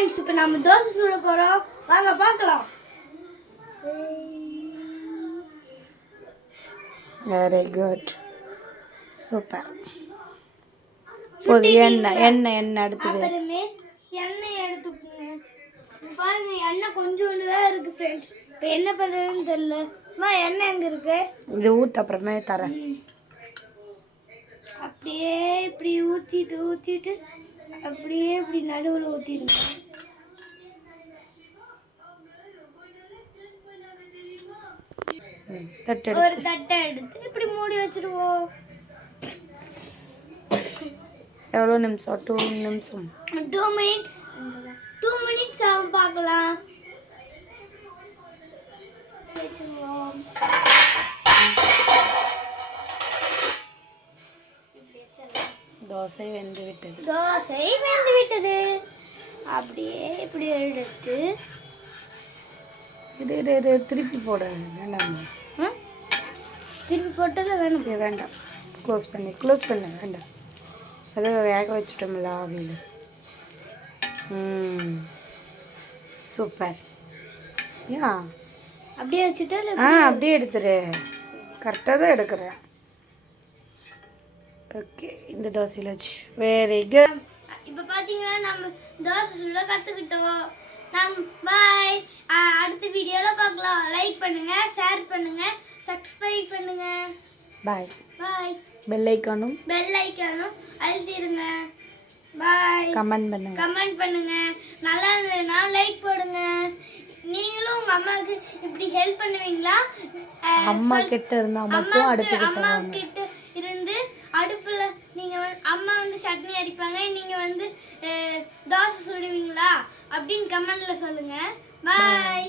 இப்போ நம்ம தோசை சுட போறோம், வாங்க பார்க்கலாம். Very good, super. எண்ணெய் எண்ணெய் எண்ணெய் அடுத்தது அப்புறமே எண்ணெய் எடுத்துக்கோங்க. பாருங்க எண்ணெய் கொஞ்சோண்டு தான் இருக்கு ஃப்ரெண்ட்ஸ். இப்போ என்ன பண்ணுறதுன்னு தெரியல. எண்ணெய் எங்கே இருக்கு? இது ஊற்று அப்புறமே தரேன். அப்படியே இப்படி ஊற்றிட்டு அப்படியே இப்படி நடுவில் ஊற்றிடுங்க. ஒரு தட்டை எடுத்து இப்படி மூடி வச்சிடுவோம். எவ்வளோ நிமிஷம்? 2 நிமிஷம். 2 மினிட்ஸ். 2 மினிட்ஸ் ஆகும், பார்க்கலாம். தோசை வெந்து விட்டது. தோசை வெந்து விட்டது. அப்படியே இப்படி எடுத்து இது திருப்பி போட வேண்டாம். திருப்பி போட்டது வேணும். சரி வேண்டாம், க்ளோஸ் பண்ணு வேண்டாம். அதை வேக வச்சுட்டோம்ல ஆவியில். சூப்பர். ஏன் அப்படியே வச்சுட்டு அப்படியே எடுத்துரு. கரெக்டாக தான் எடுக்கிறேன். ஓகே, இந்த தோசையில் வச்சு வெரி குட். இப்போ பார்த்தீங்கன்னா நம்ம தோசை சுட கற்றுக்கிட்டோம். பாய். அடுத்த வீடியோவில் பார்க்கலாம். லைக் பண்ணுங்க, ஷேர் பண்ணுங்க, சப்ஸ்கிரைப் பண்ணுங்க. பாய் பாய். பெல் ஐக்கானும் அழுத்திடுங்க. பாய். கமெண்ட் பண்ணுங்க. நல்லா இருந்ததுன்னா லைக் போடுங்க. நீங்களும் உங்க அம்மாவுக்கு இப்படி ஹெல்ப் பண்ணுவீங்களா? அம்மா கிட்ட இருந்தா மட்டும் அம்மா கிட்ட இருந்து அடுப்புல நீங்க அம்மா சட்னி அரைப்பாங்க, நீங்க தோசை சுடுவீங்களா அப்படின்னு கமெண்ட்ல சொல்லுங்க. பாய்.